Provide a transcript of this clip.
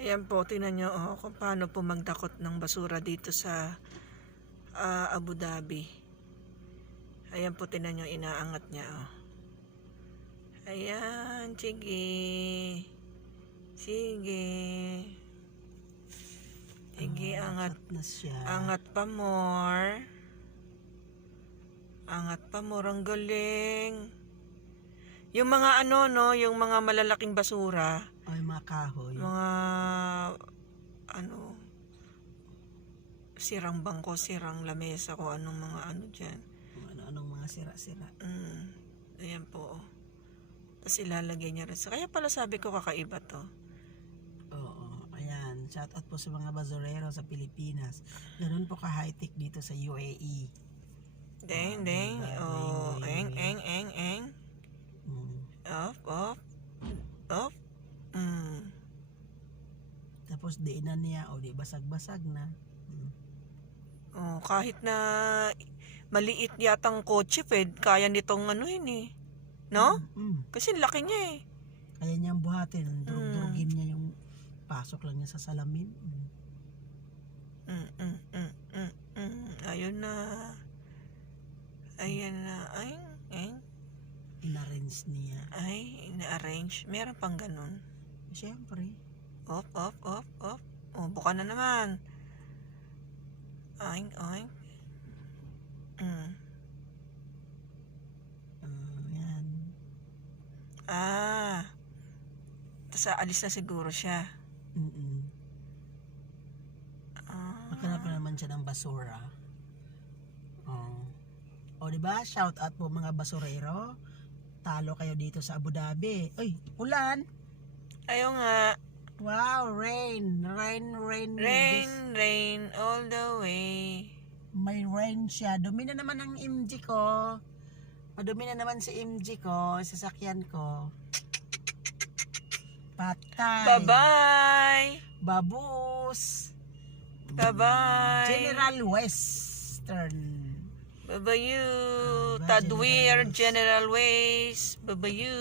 Ayan po, tingnan nyo kung paano po magdakot ng basura dito sa Abu Dhabi. Ayan po, tingnan nyo, inaangat niya. Ayan, sige. Sige. Sige, angat. Na siya. Angat pa more. Angat pa more, ang galing. Yung mga yung mga malalaking basura. Ay, mga kahoy. Mga sirang bangko, sirang lamesa, kung anong mga dyan. Anong mga sira-sira. Ayan po. Tapos ilalagay niya rin. Kaya pala sabi ko kakaiba to. Oo, ayan. Shout out po sa mga basurero sa Pilipinas. Ganun po ka-high-tech dito sa UAE. Deng, deng. Oh, eng. Off. Tapos diinan niya, di basag-basag na. Oh, kahit na maliit yatang kotse, kaya nitong yun no? Kasi laki niya Kaya niyang buhatin, durug-durugin niya yung pasok lang niya sa salamin. Ayun na. Ayan na. Ay. In-arrange niya. Ay, ina-arrange. Meron pang ganun. Siyempre. Off. Oh, buka na naman. Ay. Yan. Tapos aalis na siguro siya. Maghanap na naman siya ng basura. Diba? Shout out po mga basurero. Talo kayo dito sa Abu Dhabi. Uy, ulan. Ayaw nga. Wow, rain All the way. May rain siya. Dumi na naman ang MG ko. Madumi na naman si MG ko, sasakyan ko. Patay. Bye-bye. Babus. Bye-bye. General Western. Bye-bye you. Tadwir General Ways. Bye-bye you.